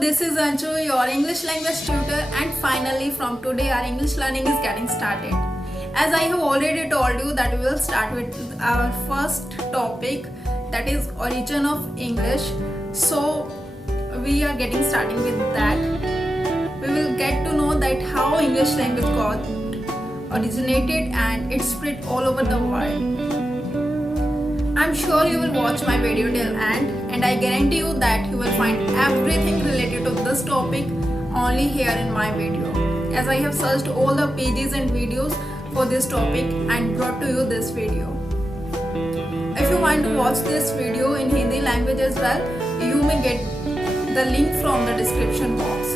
this is Anju, your English language tutor, and finally from today our English learning is getting started. As I have already told you that we will start with our first topic, that is origin of English. So we are getting starting with that. We will get to know that how English language got originated and it spread all over the world. I'm sure you will watch my video till end, and I guarantee you that you will find everything related to this topic only here in my video, as I have searched all the pages and videos for this topic and brought to you this video. If you want to watch this video in Hindi language as well, you may get the link from the description box.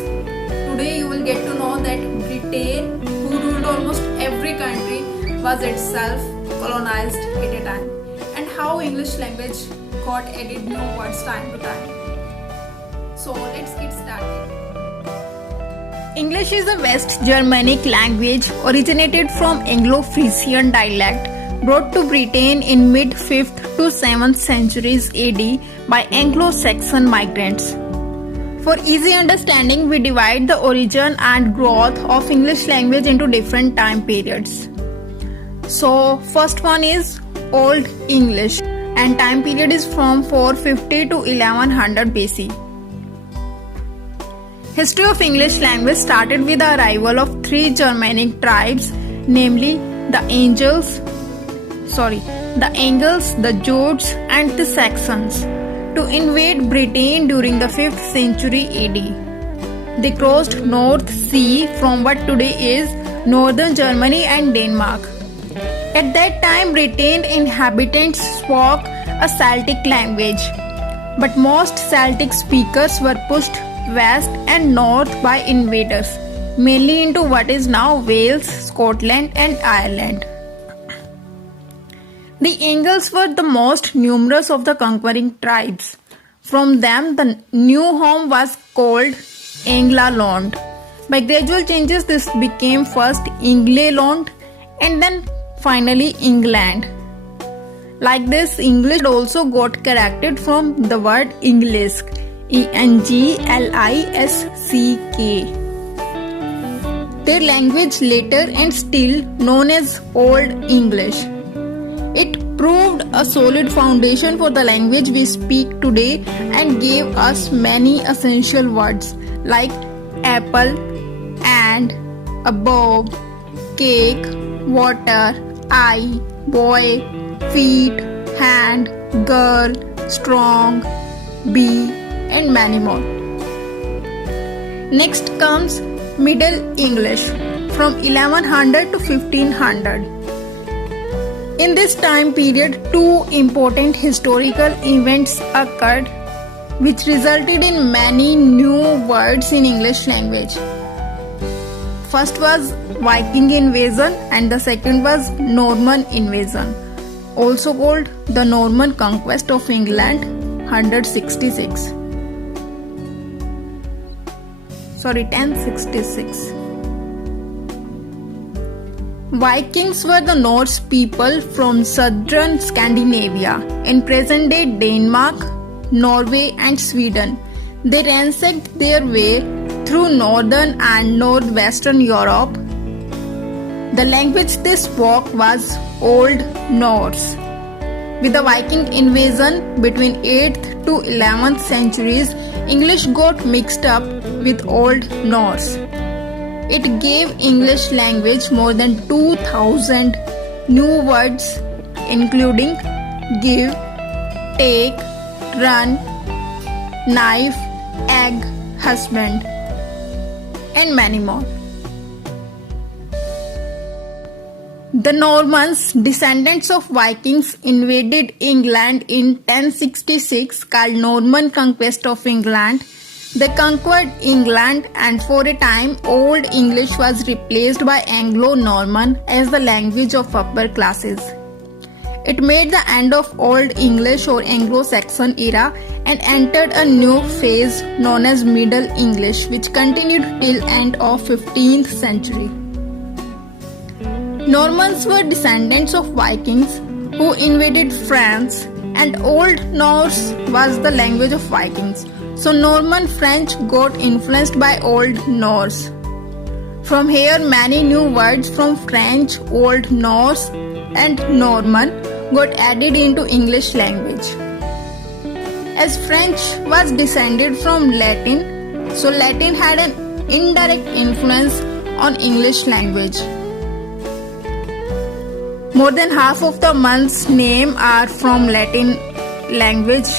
Today you will get to know that Britain, who ruled almost every country, was itself colonized at a time, and how English language got added new words time to time. So let's get started. English is a West Germanic language originated from Anglo-Frisian dialect, brought to Britain in mid-5th to 7th centuries AD by Anglo-Saxon migrants. For easy understanding, we divide the origin and growth of English language into different time periods. So first one is Old English, and time period is from 450 to 1100 BC. History of English language started with the arrival of three Germanic tribes, namely the Angles, the Jutes and the Saxons, to invade Britain during the 5th century AD. They crossed North Sea from what today is northern Germany and Denmark. At that time, Britain inhabitants spoke a Celtic language, but most Celtic speakers were pushed west and north by invaders, mainly into what is now Wales, Scotland and Ireland. The Angles were the most numerous of the conquering tribes. From them, the new home was called England. By gradual changes, this became first England and then finally England. Like this, English also got corrected from the word Englisk, Englisk. Their language later and still known as Old English. It proved a solid foundation for the language we speak today and gave us many essential words like apple, and, above, cake, water, eye, boy, feet, hand, girl, strong, bee, and many more. Next comes Middle English from 1100 to 1500. In this time period, two important historical events occurred which resulted in many new words in English language. First was Viking invasion and the second was Norman invasion, also called the Norman conquest of England 1066. Vikings were the Norse people from southern Scandinavia in present-day Denmark, Norway and Sweden. They ransacked their way through northern and northwestern Europe. The language they spoke was Old Norse. With the Viking invasion between 8th to 11th centuries, English got mixed up with Old Norse. It gave English language more than 2000 new words, including give, take, run, knife, egg, husband, and many more. The Normans, descendants of Vikings, invaded England in 1066, called Norman Conquest of England. They conquered England, and for a time Old English was replaced by Anglo-Norman as the language of upper classes. It made the end of Old English or Anglo-Saxon era and entered a new phase known as Middle English, which continued till end of 15th century. Normans were descendants of Vikings who invaded France, and Old Norse was the language of Vikings. So Norman French got influenced by Old Norse. From here, many new words from French, Old Norse, and Norman got added into English language. As French was descended from Latin, so Latin had an indirect influence on English language. More than half of the month's names are from Latin language.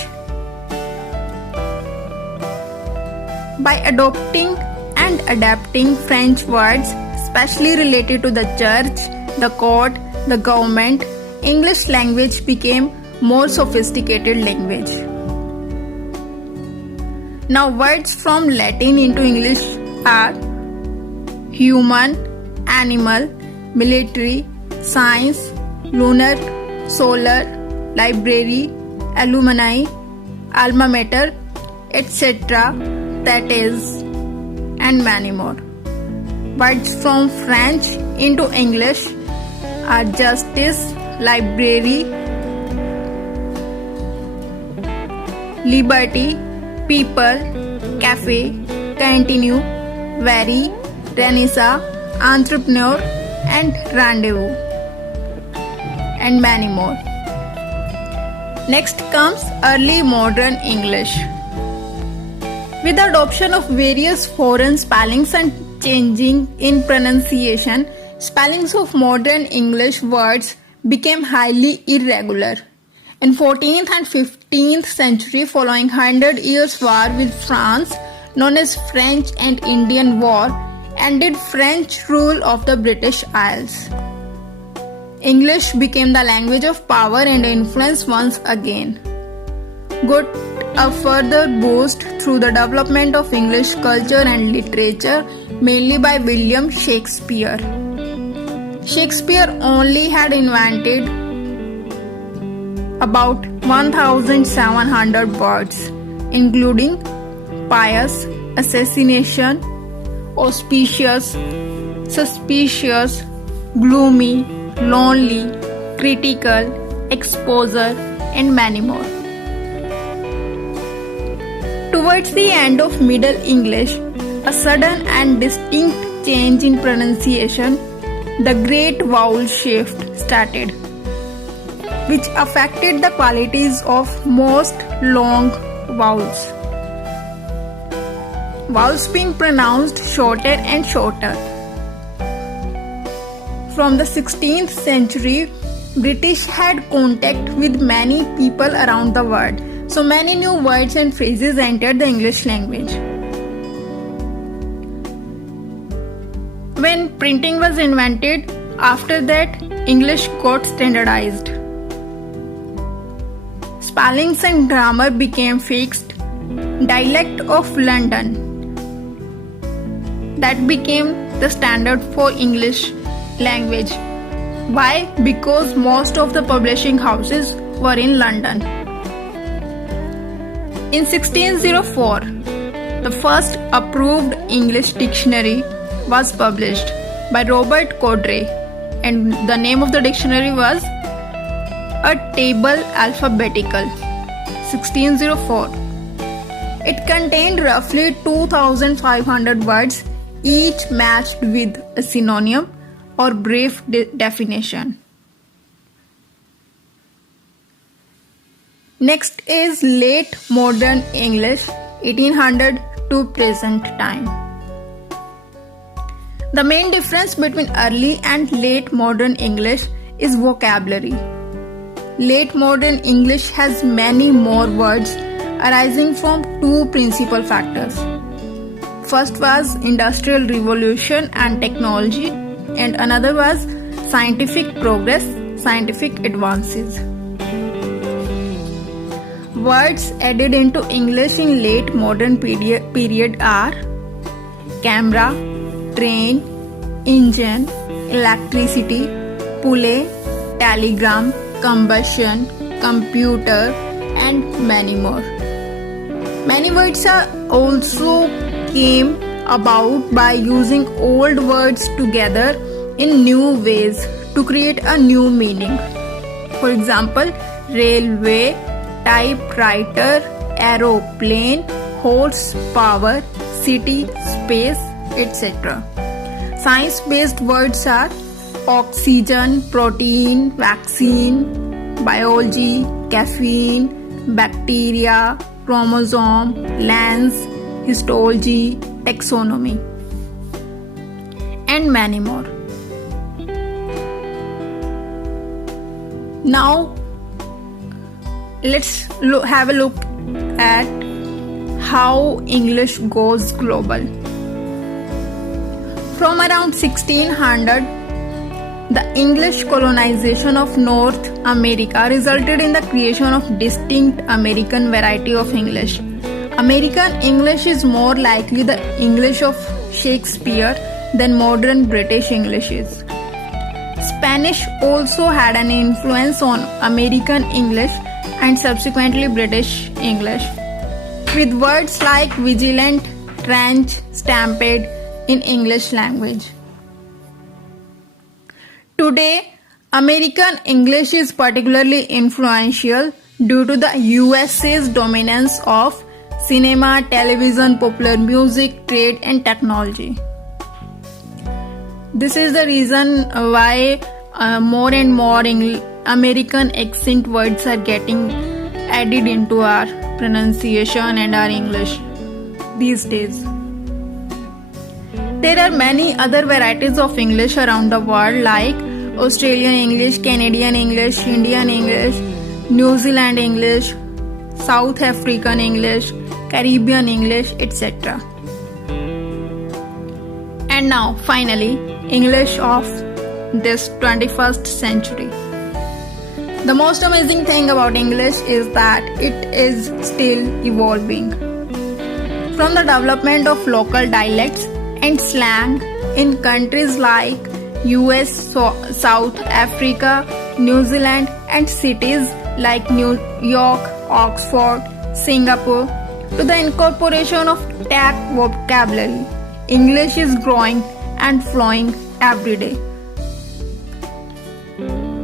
By adopting and adapting French words, especially related to the church, the court, the government, English language became more sophisticated language. Now words from Latin into English are human, animal, military, science, lunar, solar, library, alumni, alma mater, etc., that is, and many more. Words from French into English are justice, library, liberty, people, cafe, continue, vary, renaissance, entrepreneur, and rendezvous, and many more. Next comes early modern English. With the adoption of various foreign spellings and changing in pronunciation, spellings of modern English words became highly irregular. In 14th and 15th century, following 100 years war with France, known as French and Indian War, ended French rule of the British Isles. English became the language of power and influence once again. Got a further boost through the development of English culture and literature, mainly by William Shakespeare. Shakespeare only had invented about 1,700 words, including pious, assassination, auspicious, suspicious, gloomy, lonely, critical, exposure, and many more. Towards the end of Middle English, a sudden and distinct change in pronunciation, the great vowel shift started, which affected the qualities of most long vowels. Vowels being pronounced shorter and shorter. From the 16th century, British had contact with many people around the world, so many new words and phrases entered the English language. When printing was invented, after that, English got standardized. Spellings and grammar became fixed. Dialect of London, that became the standard for English language. Why? Because most of the publishing houses were in London. In 1604, the first approved English dictionary was published by Robert Cowdray, and the name of the dictionary was A Table Alphabetical, 1604. It contained roughly 2,500 words, each matched with a synonym or brief definition. Next is late modern English, 1800 to present time. The main difference between early and late modern English is vocabulary. Late modern English has many more words arising from two principal factors. First was Industrial Revolution and technology, and another was scientific progress, scientific advances. Words added into English in late modern period are camera, train, engine, electricity, pulley, telegram, combustion, computer, and many more. Many words are also came about by using old words together in new ways to create a new meaning. For example, railway, typewriter, aeroplane, horsepower, city, space, etc. Science-based words are oxygen, protein, vaccine, biology, caffeine, bacteria, chromosome, lens, histology, taxonomy, and many more. Now let's have a look at how English goes global. From around 1600, the English colonization of North America resulted in the creation of distinct American variety of English. American English is more likely the English of Shakespeare than modern British English is. Spanish also had an influence on American English and subsequently British English, with words like vigilant, trench, stampede in English language. Today, American English is particularly influential due to the USA's dominance of cinema, television, popular music, trade, and technology. This is the reason why more and more American accent words are getting added into our pronunciation and our English these days. There are many other varieties of English around the world like Australian English, Canadian English, Indian English, New Zealand English, South African English, Caribbean English, etc. And now, finally, English of this 21st century. The most amazing thing about English is that it is still evolving. From the development of local dialects and slang in countries like US, South Africa, New Zealand, and cities like New York, Oxford, Singapore, to the incorporation of tech vocabulary, English is growing and flowing every day.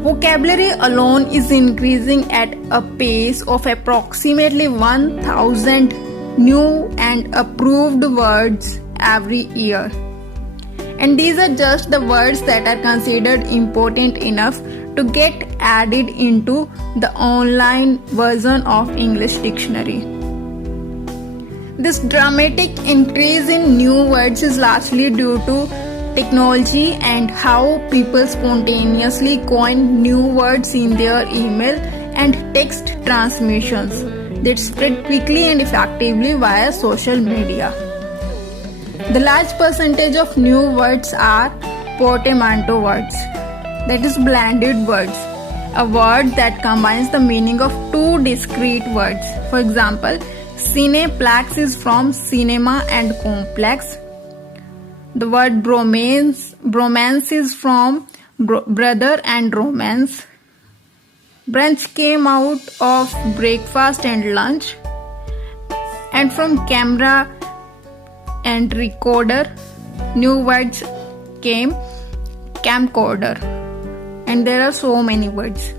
Vocabulary alone is increasing at a pace of approximately 1,000 new and approved words every year. And these are just the words that are considered important enough to get added into the online version of English dictionary. This dramatic increase in new words is largely due to technology and how people spontaneously coin new words in their email and text transmissions that spread quickly and effectively via social media. The large percentage of new words are portmanteau words, that is blended words, a word that combines the meaning of two discrete words. For example, cineplex is from cinema and complex. The word bromance is from brother and romance. Brunch came out of breakfast and lunch. And from camera and recorder, new words came camcorder. And there are so many words.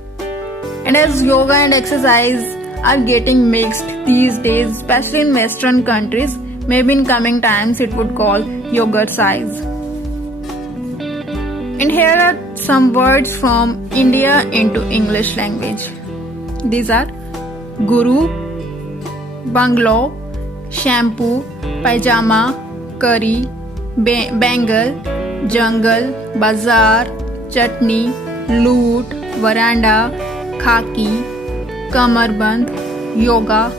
And as yoga and exercise are getting mixed these days, especially in Western countries, maybe in coming times it would call yoga-size. And here are some words from India into English language. These are guru, bungalow, shampoo, pajama, curry, bangle, jungle, bazaar, chutney, loot, veranda, khaki, kamarband, yoga,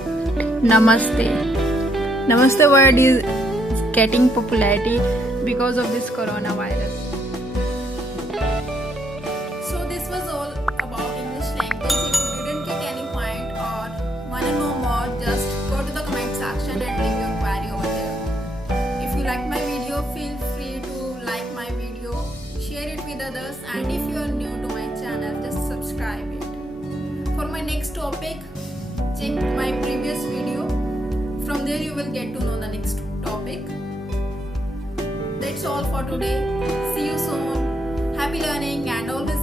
namaste. Namaste word is getting popularity because of this coronavirus. So this was all about English language. If you didn't get any point or want to know more, just go to the comment section and leave your query over there. If you like my video, feel free to like my video, share it with others, and if you are new to my channel, just subscribe it. For my next topic, check my previous video. From there you will get to know the next topic. That's all for today. See you soon. Happy learning and always